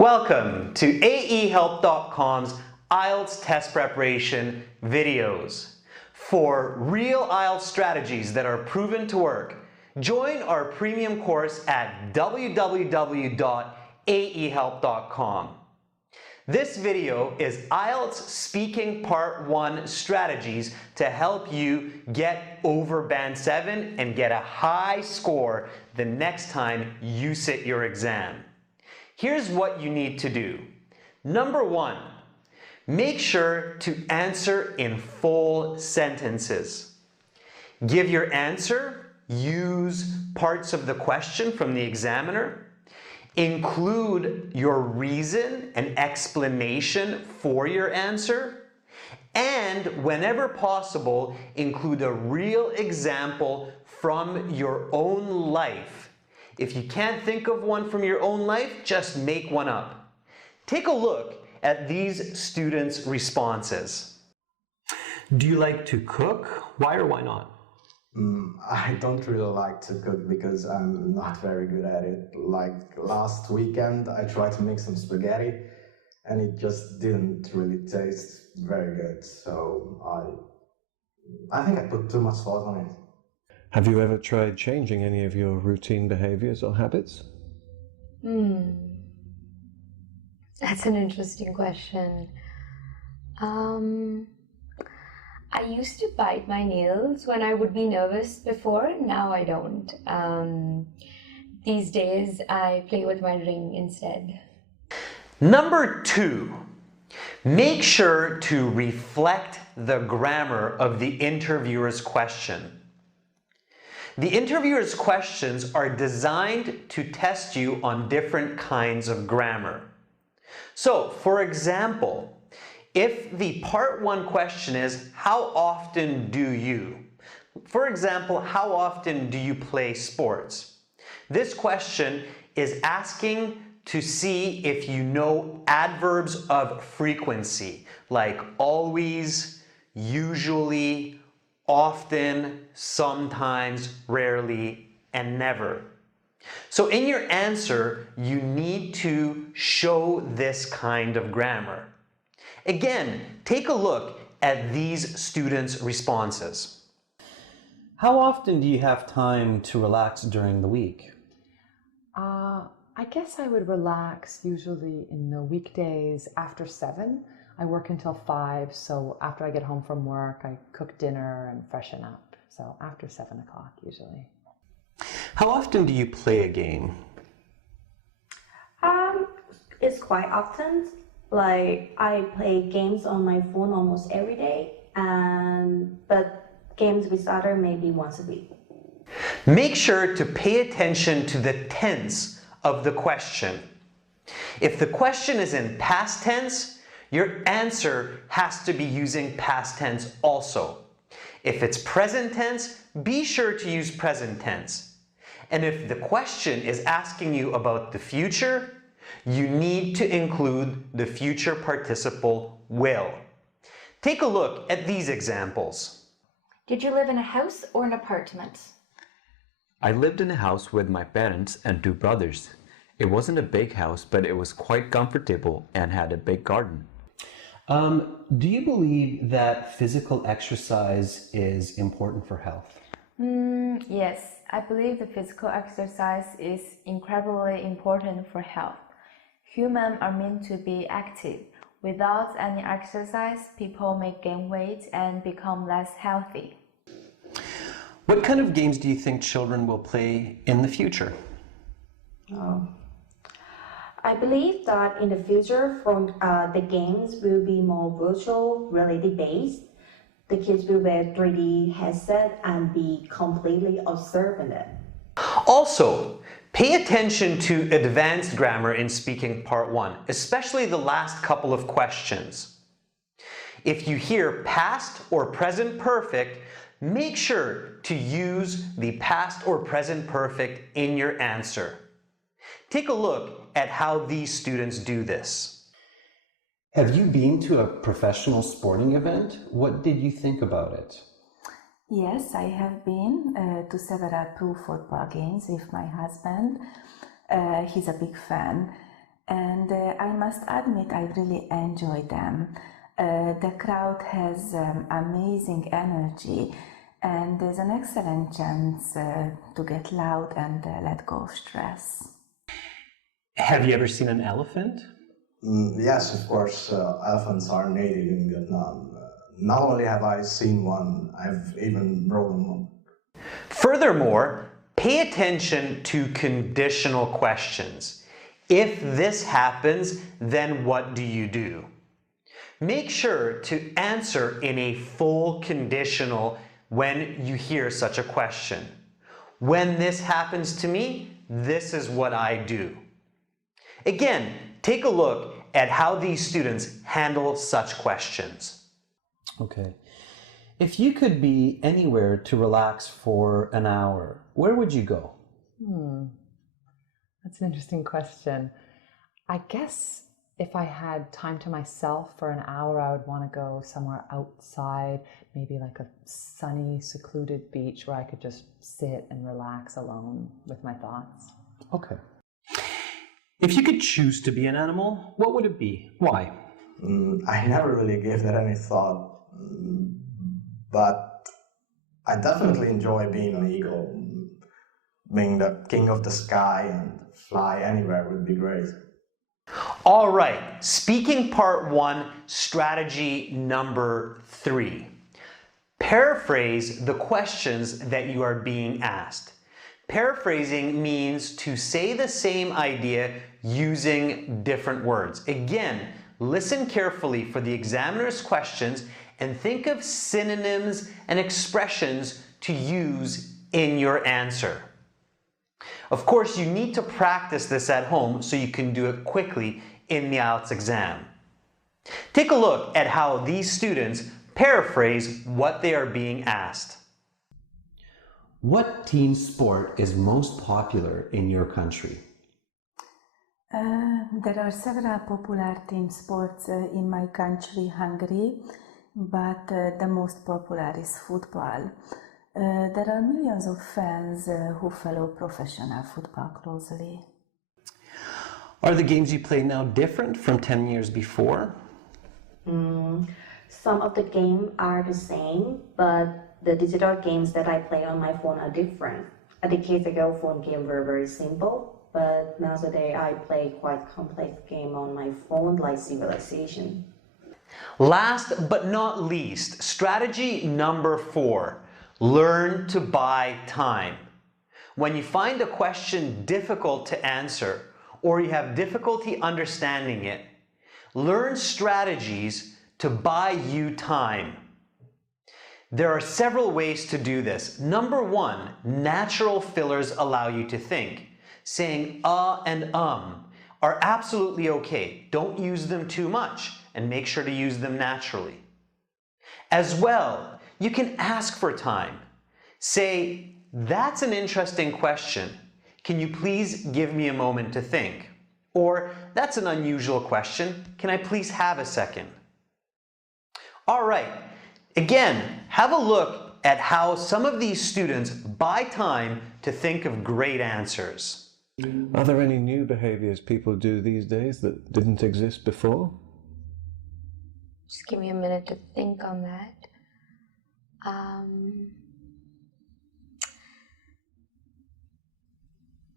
Welcome to AEHelp.com's IELTS test preparation videos. For real IELTS strategies that are proven to work, join our premium course at www.aehelp.com. This video is IELTS Speaking Part 1 strategies to help you get over Band 7 and get a high score the next time you sit your exam. Here's what you need to do. Number 1, make sure to answer in full sentences. Give your answer, use parts of the question from the examiner, include your reason and explanation for your answer, and whenever possible, include a real example from your own life. If you can't think of one from your own life, just make one up. Take a look at these students' responses. Do you like to cook? Why or why not? I don't really like to cook because I'm not very good at it. Like last weekend, I tried to make some spaghetti and it just didn't really taste very good. So I think I put too much salt on it. Have you ever tried changing any of your routine behaviors or habits? That's an interesting question. I used to bite my nails when I would be nervous before. Now I don't. These days I play with my ring instead. Number 2, make sure to reflect the grammar of the interviewer's question. The interviewer's questions are designed to test you on different kinds of grammar. So, for example, if the part 1 question is, how often do you? For example, how often do you play sports? This question is asking to see if you know adverbs of frequency, like always, usually, often, sometimes, rarely, and never. So in your answer, you need to show this kind of grammar. Again, take a look at these students' responses. How often do you have time to relax during the week? I guess I would relax usually in the weekdays after 7. I work until 5, so after I get home from work, I cook dinner and freshen up. So after 7 o'clock usually. How often do you play a game? It's quite often. Like I play games on my phone almost every day, but games with other maybe once a week. Make sure to pay attention to the tense of the question. If the question is in past tense, your answer has to be using past tense also. If it's present tense, be sure to use present tense. And if the question is asking you about the future, you need to include the future participle will. Take a look at these examples. Did you live in a house or an apartment? I lived in a house with my parents and 2 brothers. It wasn't a big house, but it was quite comfortable and had a big garden. Do you believe that physical exercise is important for health? Yes, I believe the physical exercise is incredibly important for health. Humans are meant to be active. Without any exercise, people may gain weight and become less healthy. What kind of games do you think children will play in the future? I believe that in the future, the games will be more virtual, reality based. The kids will wear 3D headset and be completely observant. Also, pay attention to advanced grammar in speaking part 1, especially the last couple of questions. If you hear past or present perfect, make sure to use the past or present perfect in your answer. Take a look at how these students do this. Have you been to a professional sporting event? What did you think about it? Yes, I have been to several pro football games with my husband. He's a big fan. and I must admit I really enjoy them. The crowd has amazing energy, and there's an excellent chance to get loud and let go of stress. Have you ever seen an elephant? Yes, of course, elephants are native in Vietnam. Not only have I seen one, I've even rode one. Furthermore, pay attention to conditional questions. If this happens, then what do you do? Make sure to answer in a full conditional when you hear such a question. When this happens to me, this is what I do. Again, take a look at how these students handle such questions. Okay. If you could be anywhere to relax for an hour, where would you go? That's an interesting question. I guess if I had time to myself for an hour, I would want to go somewhere outside, maybe like a sunny, secluded beach where I could just sit and relax alone with my thoughts. Okay. If you could choose to be an animal, what would it be? Why? I never really gave that any thought, but I definitely enjoy being an eagle. Being the king of the sky and fly anywhere would be great. All right, speaking part 1, strategy number 3. Paraphrase the questions that you are being asked. Paraphrasing means to say the same idea using different words. Again, listen carefully for the examiner's questions and think of synonyms and expressions to use in your answer. Of course, you need to practice this at home so you can do it quickly in the IELTS exam. Take a look at how these students paraphrase what they are being asked. What team sport is most popular in your country? There are several popular team sports in my country, Hungary, but the most popular is football. There are millions of fans who follow professional football closely. Are the games you play now different from 10 years before? Some of the games are the same, but the digital games that I play on my phone are different. A decade ago, phone games were very simple, but nowadays I play quite complex games on my phone like Civilization. Last but not least, strategy number 4. Learn to buy time. When you find a question difficult to answer or you have difficulty understanding it, learn strategies to buy you time. There are several ways to do this. Number 1, natural fillers allow you to think. Saying and are absolutely okay. Don't use them too much and make sure to use them naturally. As well, you can ask for time. Say, that's an interesting question. Can you please give me a moment to think? Or, that's an unusual question. Can I please have a second? All right. Again, have a look at how some of these students buy time to think of great answers. Are there any new behaviors people do these days that didn't exist before? Just give me a minute to think on that.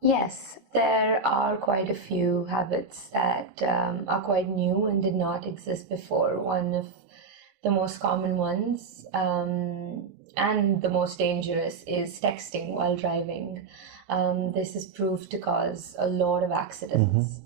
Yes, there are quite a few habits that are quite new and did not exist before. One of the most common ones and the most dangerous is texting while driving. This is proved to cause a lot of accidents.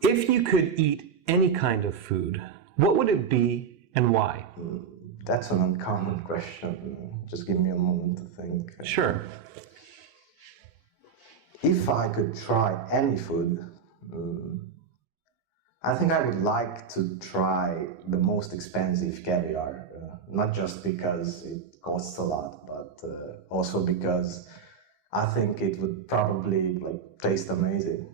If you could eat any kind of food, what would it be and why? That's an uncommon question. Just give me a moment to think. Sure. If I could try any food, I think I would like to try the most expensive caviar. Not just because it costs a lot, but also because I think it would probably taste amazing.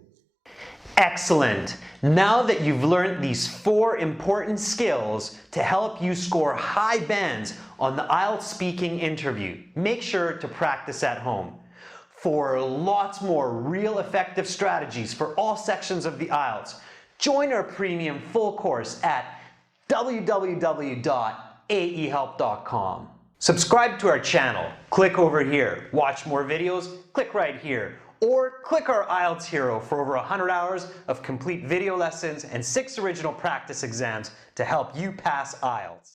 Excellent! Now that you've learned these 4 important skills to help you score high bands on the IELTS speaking interview, make sure to practice at home. For lots more real effective strategies for all sections of the IELTS, join our premium full course at www.aehelp.com. Subscribe to our channel, click over here. Watch more videos, click right here. Or click our IELTS Hero for over 100 hours of complete video lessons and 6 original practice exams to help you pass IELTS.